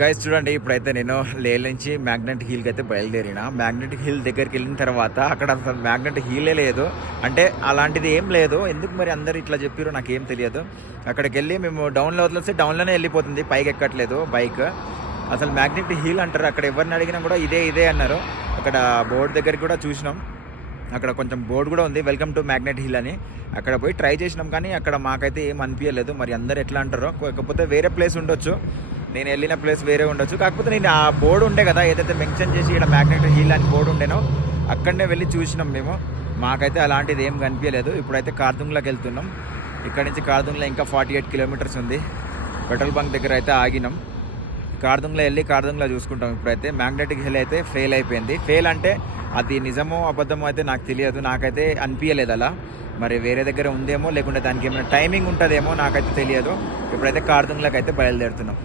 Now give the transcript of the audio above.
Guys చూడండి, ఇప్పుడైతే నేను లేహ్ నుంచి మ్యాగ్నెట్ హిల్కి అయితే బయలుదేరిన. మ్యాగ్నెట్ హిల్ దగ్గరికి వెళ్ళిన తర్వాత అక్కడ అసలు మ్యాగ్నెట్ హిల్లే లేదు, అంటే అలాంటిది ఏం లేదు. ఎందుకు మరి అందరు ఇట్లా చెప్పారో నాకేం తెలియదు. అక్కడికి వెళ్ళి మేము డౌన్లో వదిలేస్తే డౌన్లోనే వెళ్ళిపోతుంది, పైకి ఎక్కట్లేదు బైక్. అసలు మ్యాగ్నెట్ హిల్ అంటారు, అక్కడ ఎవరిని అడిగినా కూడా ఇదే అన్నారు. అక్కడ బోర్డు దగ్గరికి కూడా చూసినాం, అక్కడ కొంచెం బోర్డు కూడా ఉంది, వెల్కమ్ టు మ్యాగ్నెట్ హిల్ అని. అక్కడ పోయి ట్రై చేసినాం కానీ అక్కడ మాకైతే ఏం అనిపించలేదు. మరి అందరు ఎట్లా అంటారో, కాకపోతే వేరే ప్లేస్ ఉండొచ్చు, నేను వెళ్ళిన ప్లేస్ వేరే ఉండొచ్చు. కాకపోతే నేను ఆ బోర్డు ఉండే కదా, ఏదైతే మెన్షన్ చేసి ఇక్కడ మ్యాగ్నెట్ హిల్ అని బోర్డు ఉండేనో అక్కడనే వెళ్ళి చూసినాం మేము. మాకైతే అలాంటిది ఏం కనిపించలేదు. ఇప్పుడైతే కార్దుంగ్లోకి వెళ్తున్నాం. ఇక్కడ నుంచి కార్దుంగ్లో ఇంకా 48 కిలోమీటర్స్ ఉంది. పెట్రోల్ బంక్ దగ్గర అయితే ఆగినాం. కార్దుంగ్లో వెళ్ళి కార్దుంగ్లో చూసుకుంటాం. ఇప్పుడైతే మ్యాగ్నెటిక్ హిల్ అయితే ఫెయిల్ అయిపోయింది. ఫెయిల్ అంటే అది నిజమో అబద్ధమో అయితే నాకు తెలియదు, నాకైతే అనిపించలేదు అలా. మరి వేరే దగ్గర ఉందేమో, లేకుంటే దానికి ఏమైనా టైమింగ్ ఉంటుందేమో, నాకైతే తెలియదు. ఇప్పుడైతే కార్దుంగ్లోకి అయితే బయలుదేరుతున్నాం.